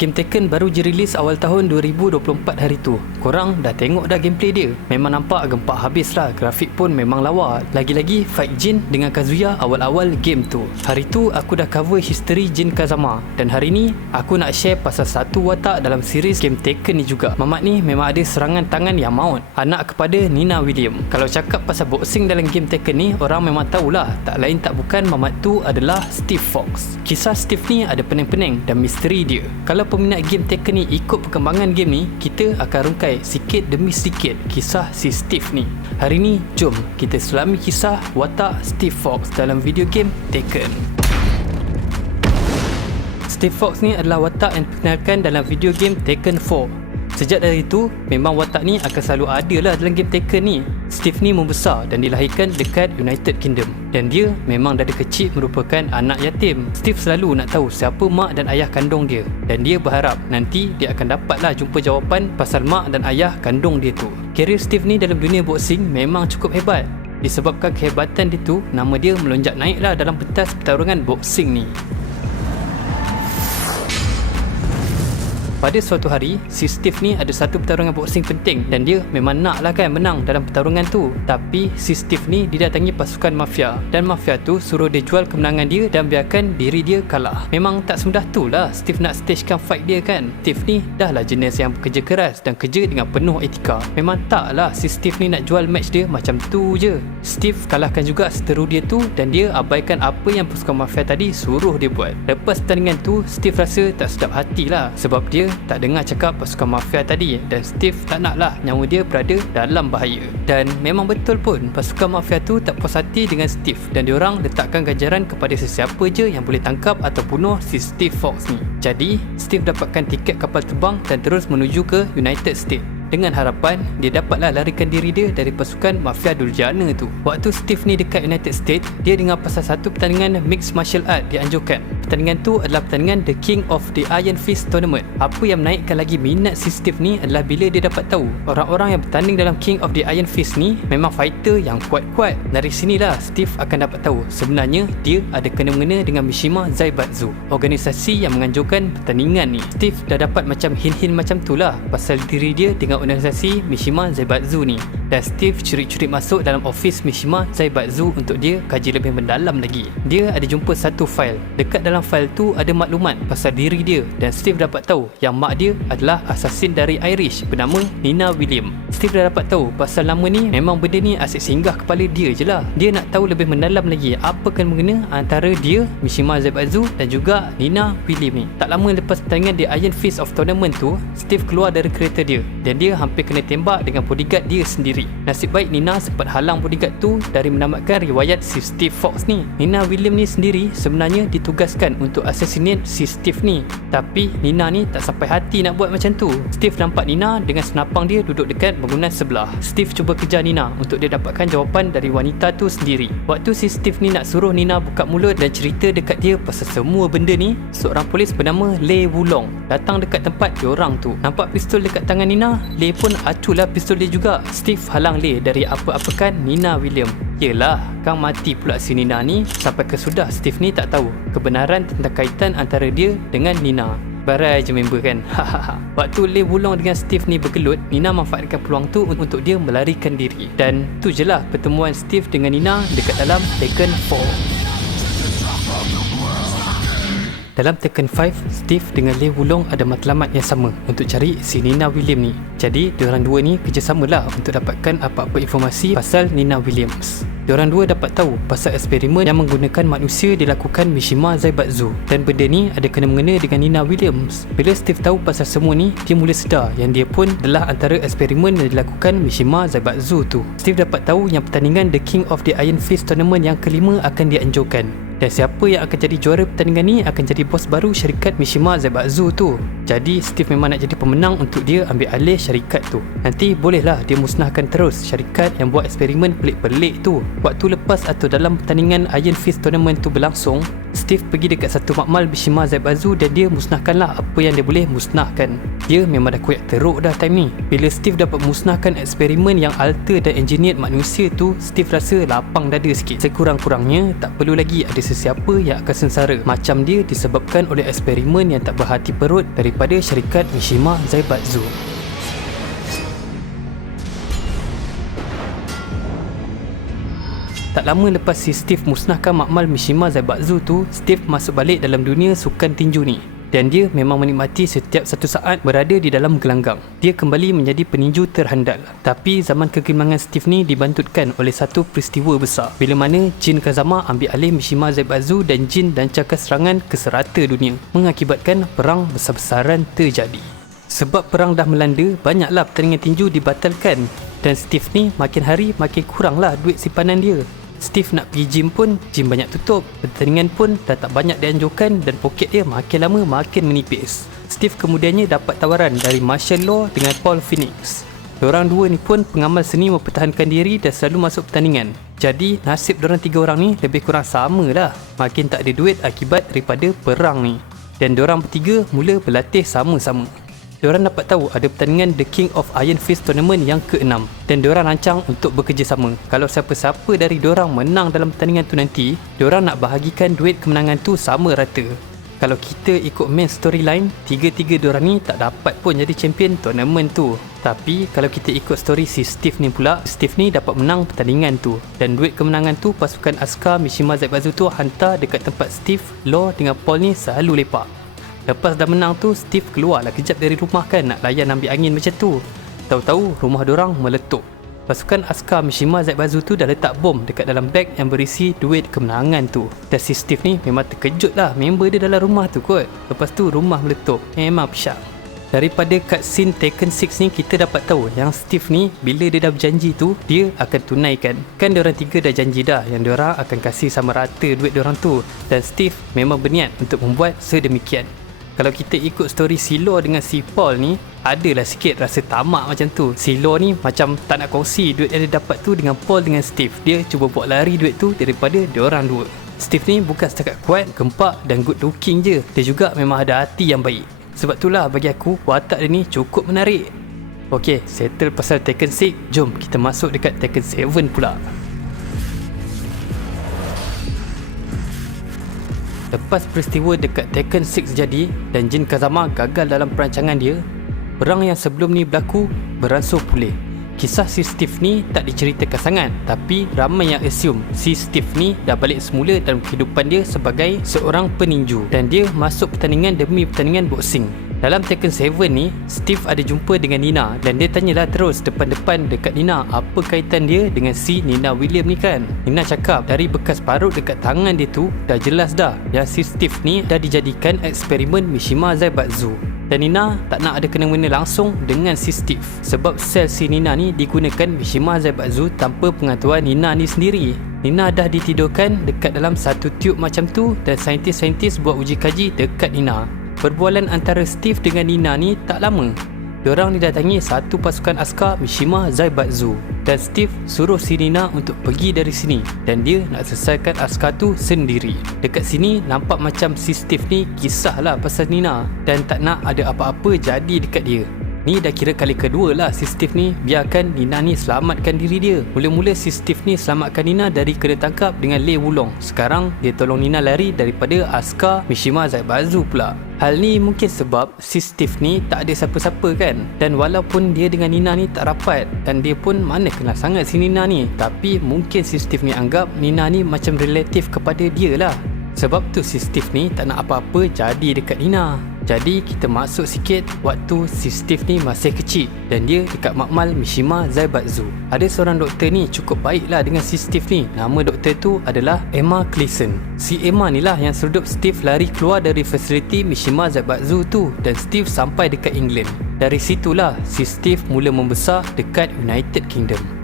Game Tekken baru dirilis awal tahun 2024 hari tu. Korang dah tengok dah gameplay dia. Memang nampak gempak habis lah. Grafik pun memang lawa. Lagi-lagi fight Jin dengan Kazuya awal-awal game tu. Hari tu aku dah cover history Jin Kazama. Dan hari ni aku nak share pasal satu watak dalam series Game Tekken ni juga. Mamat ni memang ada serangan tangan yang maut. Anak kepada Nina William. Kalau cakap pasal boxing dalam Game Tekken ni, orang memang tahulah. Tak lain tak bukan Mamat tu adalah Steve Fox. Kisah Steve ni ada pening-pening dan misteri dia. Kalau peminat Game Tekken ni ikut perkembangan game ni, kita akan rungkai sikit demi sikit kisah si Steve ni. Hari ni, jom kita selami kisah watak Steve Fox dalam video game Tekken. Steve Fox ni adalah watak yang diperkenalkan dalam video game Tekken 4. Sejak dari itu, memang watak ni akan selalu ada lah dalam game Tekken ni. Steve ni membesar dan dilahirkan dekat United Kingdom. Dan dia memang dari kecil merupakan anak yatim. Steve selalu nak tahu siapa mak dan ayah kandung dia. Dan dia berharap nanti dia akan dapatlah jumpa jawapan pasal mak dan ayah kandung dia tu. Karier Steve ni dalam dunia boxing memang cukup hebat. Disebabkan kehebatan dia tu, nama dia melonjak naiklah dalam pentas pertarungan boxing ni. Pada suatu hari, si Steve ni ada satu pertarungan boxing penting dan dia memang nak lah kan menang dalam pertarungan tu. Tapi si Steve ni didatangi pasukan mafia dan mafia tu suruh dia jual kemenangan dia dan biarkan diri dia kalah. Memang tak semudah tu lah Steve nak stagekan fight dia kan. Steve ni dah lah jenis yang bekerja keras dan kerja dengan penuh etika. Memang tak lah si Steve ni nak jual match dia macam tu je. Steve kalahkan juga seteru dia tu dan dia abaikan apa yang pasukan mafia tadi suruh dia buat. Lepas pertandingan tu, Steve rasa tak sedap hati lah sebab dia tak dengar cakap pasukan mafia tadi dan Steve tak naklah nyawa dia berada dalam bahaya. Dan memang betul pun pasukan mafia tu tak puas hati dengan Steve dan diorang letakkan ganjaran kepada sesiapa je yang boleh tangkap atau bunuh si Steve Fox ni. Jadi Steve dapatkan tiket kapal terbang dan terus menuju ke United States dengan harapan dia dapatlah larikan diri dia dari pasukan mafia Durjana tu. Waktu Steve ni dekat United States, dia dengar pasal satu pertandingan mixed martial art dianjurkan. Pertandingan tu adalah pertandingan The King of the Iron Fist Tournament. Apa yang menaikkan lagi minat si Steve ni adalah bila dia dapat tahu orang-orang yang bertanding dalam King of the Iron Fist ni memang fighter yang kuat-kuat. Dari sinilah Steve akan dapat tahu sebenarnya dia ada kena-mengena dengan Mishima Zaibatsu, organisasi yang menganjurkan pertandingan ni. Steve dah dapat macam hint-hint macam tu lah pasal diri dia dengan organisasi Mishima Zaibatsu ni. Dan Steve curi-curi masuk dalam office Mishima Zaibatsu untuk dia kaji lebih mendalam lagi. Dia ada jumpa satu file. Dekat dalam file tu ada maklumat pasal diri dia dan Steve dapat tahu yang mak dia adalah assassin dari Irish bernama Nina William. Steve dah dapat tahu pasal nama ni memang benda ni asyik singgah kepala dia je lah. Dia nak tahu lebih mendalam lagi apa kan mengena antara dia, Mishima Zaibatsu dan juga Nina William ni. Tak lama lepas pertandingan di Iron Fist of Tournament tu, Steve keluar dari kereta dia dan dia hampir kena tembak dengan bodyguard dia sendiri. Nasib baik Nina sempat halang bodyguard tu dari menamatkan riwayat si Steve Fox ni. Nina William ni sendiri sebenarnya ditugaskan untuk assassinate si Steve ni. Tapi Nina ni tak sampai hati nak buat macam tu. Steve nampak Nina dengan senapang dia duduk dekat bangunan sebelah. Steve cuba kejar Nina untuk dia dapatkan jawapan dari wanita tu sendiri. Waktu si Steve ni nak suruh Nina buka mulut dan cerita dekat dia pasal semua benda ni, seorang polis bernama Lei Wulong datang dekat tempat diorang tu. Nampak pistol dekat tangan Nina, Lei pun aculah pistol dia juga. Steve halang Lei dari apa-apakan Nina William. Yelah, Kang mati pula si Nina ni. Sampai kesudah Steve ni tak tahu kebenaran tentang kaitan antara dia dengan Nina. Barai je member kan. Waktu Lei Wulong dengan Steve ni bergelut, Nina manfaatkan peluang tu untuk dia melarikan diri. Dan tu je lah pertemuan Steve dengan Nina dekat dalam Tekken 4. Dalam Tekken 5, Steve dengan Lei Wulong ada matlamat yang sama untuk cari si Nina William ni. Jadi, diorang dua ni kerjasamalah untuk dapatkan apa-apa informasi pasal Nina Williams. Diorang dua dapat tahu pasal eksperimen yang menggunakan manusia dilakukan Mishima Zaibatsu. Dan benda ni ada kena-mengena dengan Nina Williams. Bila Steve tahu pasal semua ni, dia mula sedar yang dia pun adalah antara eksperimen yang dilakukan Mishima Zaibatsu tu. Steve dapat tahu yang pertandingan The King of the Iron Fist Tournament yang kelima akan dianjurkan. Dan siapa yang akan jadi juara pertandingan ni akan jadi bos baru syarikat Mishima Zaibatsu tu. Jadi Steve memang nak jadi pemenang untuk dia ambil alih syarikat tu. Nanti bolehlah dia musnahkan terus syarikat yang buat eksperimen pelik-pelik tu. Waktu lepas atau dalam pertandingan Iron Fist Tournament tu berlangsung, Steve pergi dekat satu makmal Mishima Zaibatsu dan dia musnahkanlah apa yang dia boleh musnahkan. Dia memang dah koyak teruk dah time ni. Bila Steve dapat musnahkan eksperimen yang alter dan engineered manusia tu, Steve rasa lapang dada sikit. Sekurang-kurangnya tak perlu lagi ada sesiapa yang akan sengsara macam dia disebabkan oleh eksperimen yang tak berhati perut daripada syarikat Mishima Zaibatsu. Tak lama lepas si Steve musnahkan makmal Mishima Zaibatsu tu, Steve masuk balik dalam dunia sukan tinju ni. Dan dia memang menikmati setiap satu saat berada di dalam gelanggang. Dia kembali menjadi peninju terhandal. Tapi zaman kegemilangan Steve ni dibantutkan oleh satu peristiwa besar, bila mana Jin Kazama ambil alih Mishima Zaibatsu dan Jin lancarkan serangan ke serata dunia, mengakibatkan perang besar-besaran terjadi. Sebab perang dah melanda, banyaklah pertandingan tinju dibatalkan. Dan Steve ni makin hari makin kuranglah duit simpanan dia. Steve nak pergi gym pun, gym banyak tutup. Pertandingan pun dah tak banyak dianjurkan dan poket dia makin lama makin menipis. Steve kemudiannya dapat tawaran dari martial law dengan Paul Phoenix. Diorang dua ni pun pengamal seni mempertahankan diri dan selalu masuk pertandingan. Jadi nasib diorang tiga orang ni lebih kurang sama lah. Makin tak ada duit akibat daripada perang ni. Dan diorang bertiga mula berlatih sama-sama. Diorang dapat tahu ada pertandingan The King of Iron Fist Tournament yang ke-6 dan diorang rancang untuk bekerjasama. Kalau siapa-siapa dari diorang menang dalam pertandingan tu nanti, diorang nak bahagikan duit kemenangan tu sama rata. Kalau kita ikut main storyline, tiga-tiga diorang ni tak dapat pun jadi champion tournament tu. Tapi kalau kita ikut story si Steve ni pula, Steve ni dapat menang pertandingan tu. Dan duit kemenangan tu pasukan askar Mishima Zaibatsu tu hantar dekat tempat Steve, Law dengan Paul ni selalu lepak. Lepas dah menang tu, Steve keluarlah kejap dari rumah kan nak layan ambil angin macam tu. Tahu-tahu rumah diorang meletup. Pasukan askar Mishima Zaibatsu tu dah letak bom dekat dalam beg yang berisi duit kemenangan tu. Dan si Steve ni memang terkejut lah member dia dalam rumah tu kot. Lepas tu rumah meletup. Memang pesyak. Daripada cutscene Tekken 6 ni kita dapat tahu yang Steve ni bila dia dah berjanji tu, dia akan tunaikan. Kan diorang tiga dah janji dah yang diorang akan kasih sama rata duit diorang tu. Dan Steve memang berniat untuk membuat sedemikian. Kalau kita ikut story si Law dengan si Paul ni, adalah sikit rasa tamak macam tu. Si Law ni macam tak nak kongsi duit yang dia dapat tu dengan Paul dengan Steve. Dia cuba buat lari duit tu daripada diorang dua. Steve ni bukan setakat kuat, gempak dan good looking je. Dia juga memang ada hati yang baik. Sebab itulah bagi aku, watak dia ni cukup menarik. Ok, settle pasal Tekken 6. Jom kita masuk dekat Tekken 7 pula. Lepas peristiwa dekat Tekken 6 jadi dan Jin Kazama gagal dalam perancangan dia, perang yang sebelum ni berlaku beransur pulih. Kisah si Steve ni tak diceritakan sangat, tapi ramai yang assume si Steve ni dah balik semula dalam kehidupan dia sebagai seorang peninju dan dia masuk pertandingan demi pertandingan boxing. Dalam Tekken 7 ni, Steve ada jumpa dengan Nina dan dia tanyalah terus depan-depan dekat Nina apa kaitan dia dengan si Nina William ni kan. Nina cakap dari bekas parut dekat tangan dia tu dah jelas dah yang si Steve ni dah dijadikan eksperimen Mishima Zaibatsu. Dan Nina tak nak ada kena-mena langsung dengan si Steve sebab sel si Nina ni digunakan Mishima Zaibatsu tanpa pengetahuan Nina ni sendiri. Nina dah ditidurkan dekat dalam satu tube macam tu dan saintis-saintis buat uji kaji dekat Nina. Perbualan antara Steve dengan Nina ni tak lama. Diorang didatangi satu pasukan askar Mishima Zaibatsu dan Steve suruh si Nina untuk pergi dari sini dan dia nak selesaikan askar tu sendiri. Dekat sini nampak macam si Steve ni kisahlah pasal Nina dan tak nak ada apa-apa jadi dekat dia. Ni dah kira kali kedua lah si Steve ni biarkan Nina ni selamatkan diri dia. Mula-mula si Steve ni selamatkan Nina dari kena tangkap dengan Lei Wulong. Sekarang dia tolong Nina lari daripada askar Mishima Zaibatsu pula. Hal ni mungkin sebab si Steve ni tak ada siapa-siapa kan. Dan walaupun dia dengan Nina ni tak rapat dan dia pun mana kenal sangat si Nina ni, tapi mungkin si Steve ni anggap Nina ni macam relatif kepada dia lah. Sebab tu si Steve ni tak nak apa-apa jadi dekat Nina. Jadi kita masuk sikit waktu si Steve ni masih kecil dan dia dekat makmal Mishima Zaibatsu. Ada seorang doktor ni cukup baiklah dengan si Steve ni. Nama doktor tu adalah Emma Cleason. Si Emma ni lah yang serudup Steve lari keluar dari fasiliti Mishima Zaibatsu tu dan Steve sampai dekat England. Dari situlah si Steve mula membesar dekat United Kingdom.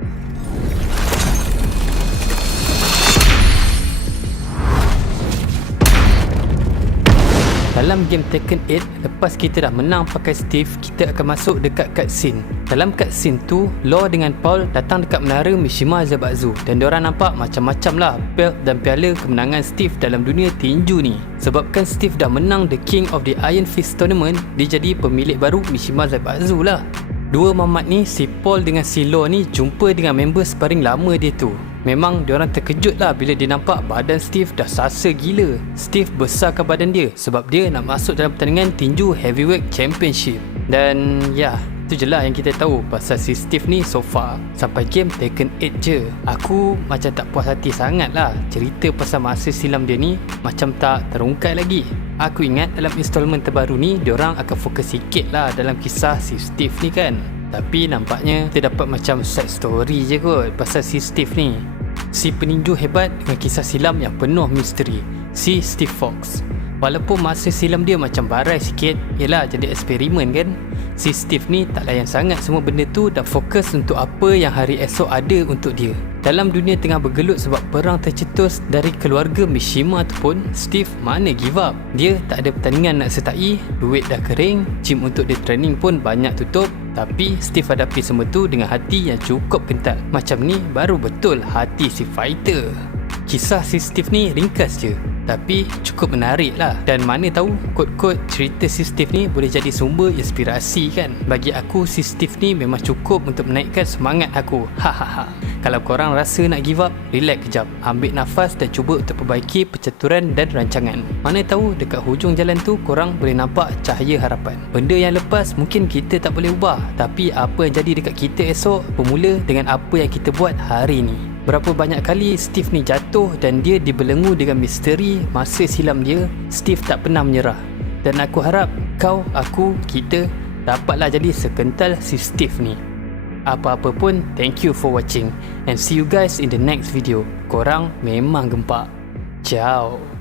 Dalam game Tekken 8, lepas kita dah menang pakai Steve, kita akan masuk dekat cutscene. Dalam cutscene tu, Law dengan Paul datang dekat menara Mishima Zaibatsu dan diorang nampak macam-macam lah belt dan piala kemenangan Steve dalam dunia tinju ni. Sebabkan Steve dah menang The King of the Iron Fist Tournament, dia jadi pemilik baru Mishima Zaibatsu lah. Dua mamat ni, si Paul dengan si Law ni jumpa dengan member sparring lama dia tu. Memang diorang terkejut lah bila dia nampak badan Steve dah sasa gila. Steve besarkan badan dia sebab dia nak masuk dalam pertandingan tinju Heavyweight Championship. Dan ya, tu je lah yang kita tahu pasal si Steve ni so far. Sampai game Tekken 8 je. Aku macam tak puas hati sangat lah. Cerita pasal masa silam dia ni macam tak terungkai lagi. Aku ingat dalam installment terbaru ni diorang akan fokus sikit lah dalam kisah si Steve ni kan. Tapi nampaknya kita dapat macam side story je kot pasal si Steve ni. Si peninju hebat dengan kisah silam yang penuh misteri, si Steve Fox. Walaupun masa silam dia macam barai sikit, yelah jadi eksperimen kan. Si Steve ni tak layan sangat semua benda tu dan fokus untuk apa yang hari esok ada untuk dia. Dalam dunia tengah bergelut sebab perang tercetus dari keluarga Mishima tu pun, Steve mana give up. Dia tak ada pertandingan nak sertai, duit dah kering, gym untuk dia training pun banyak tutup. Tapi Steve hadapi semua tu dengan hati yang cukup kental. Macam ni baru betul hati si fighter. Kisah si Steve ni ringkas je, tapi cukup menarik lah. Dan mana tahu kod-kod cerita si Steve ni boleh jadi sumber inspirasi kan. Bagi aku si Steve ni memang cukup untuk menaikkan semangat aku. Hahaha. Kalau korang rasa nak give up, relax kejap, ambil nafas dan cuba untuk perbaiki percaturan dan rancangan. Mana tahu dekat hujung jalan tu korang boleh nampak cahaya harapan. Benda yang lepas mungkin kita tak boleh ubah, tapi apa yang jadi dekat kita esok bermula dengan apa yang kita buat hari ni. Berapa banyak kali Steve ni jatuh dan dia dibelenggu dengan misteri masa silam dia, Steve tak pernah menyerah. Dan aku harap kau, aku, kita dapatlah jadi sekental si Steve ni. Apa-apa pun, thank you for watching and see you guys in the next video. Korang memang gempak. Ciao.